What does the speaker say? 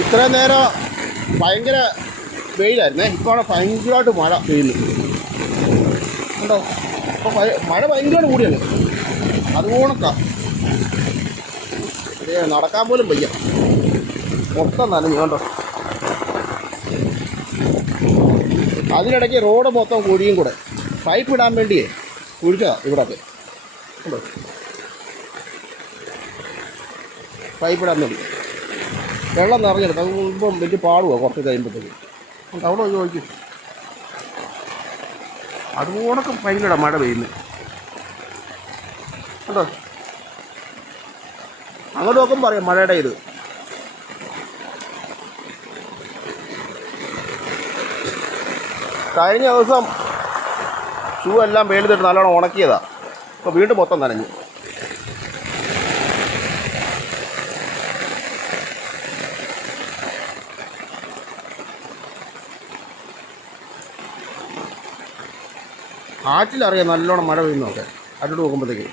ഇത്രയും നേരം ഭയങ്കര വെയിലായിരുന്നേ. ഇപ്പോൾ ഭയങ്കരമായിട്ട് മഴ പെയ്യുന്നു ഉണ്ടോ. ഇപ്പോൾ മഴ ഭയങ്കരമായിട്ട് കൂടിയാണ്. അതുപോണക്കാ നടക്കാൻ പോലും വയ്യ, മൊത്തം നനഞ്ഞു കണ്ടോ. അതിനിടയ്ക്ക് റോഡ് മൊത്തം കുഴിയും കൂടെ. പൈപ്പ് ഇടാൻ വേണ്ടിയേ കുഴിച്ചതാ ഇവിടൊക്കെ ഉണ്ടോ. പൈപ്പ് ഇടാൻ വേണ്ടി വെള്ളം നിറഞ്ഞെടുക്കും. അത് ഇപ്പം വലിയ പാടുവാണ് കുറച്ച് കഴിയുമ്പോഴത്തേക്ക്. അവിടെ ചോദിക്കും. അതുപോണൊക്കെ ഭയങ്കര മഴ പെയ്യുന്നു കേട്ടോ. അങ്ങോട്ട് നോക്കുമ്പോൾ പറയാം മഴയുടെ ഇത്. കഴിഞ്ഞ ദിവസം ഷൂ എല്ലാം വെയിലത്തിട്ട് നല്ലോണം ഉണക്കിയതാണ്. ഇപ്പോൾ വീണ്ടും മൊത്തം നനഞ്ഞു. ആറ്റിലറിയാം നല്ലോണം മഴ പെയ്യുന്നതൊക്കെ. അതിലോട്ട് നോക്കുമ്പോഴത്തേക്ക്